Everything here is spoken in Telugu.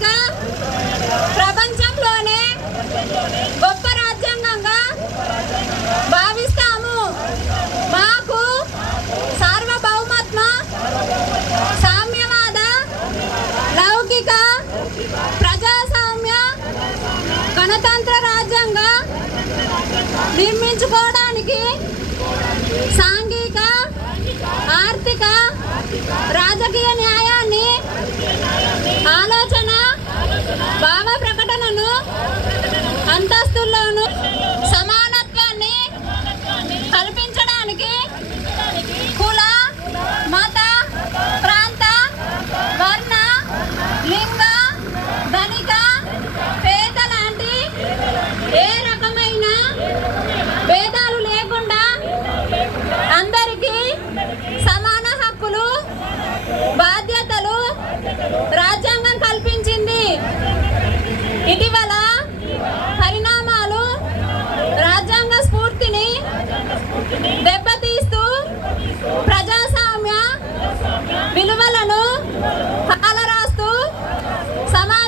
రాజ్యాంగాలుగా ప్రపంచంలోనే గొప్ప రాజ్యాంగంగా భావిస్తాము. మాకు సార్వభౌమత్వ సామ్యవాద లౌకిక ప్రజాస్వామ్య గణతంత్ర రాజ్యంగా నిర్మించుకోవడానికి సాంఘిక అంతస్తుల్లోను సమానత్వాన్ని కల్పించడానికి కుల మత ప్రాంత వర్ణ లింగ ధనిక పేద లాంటి ఏ రకమైన భేదాలు లేకుండా అందరికీ సమాన హక్కులు బాధ్యతలు రాజ్యాంగం కల్పించింది. ఇటీవల విలువలను కాలరాస్తూ సమాజ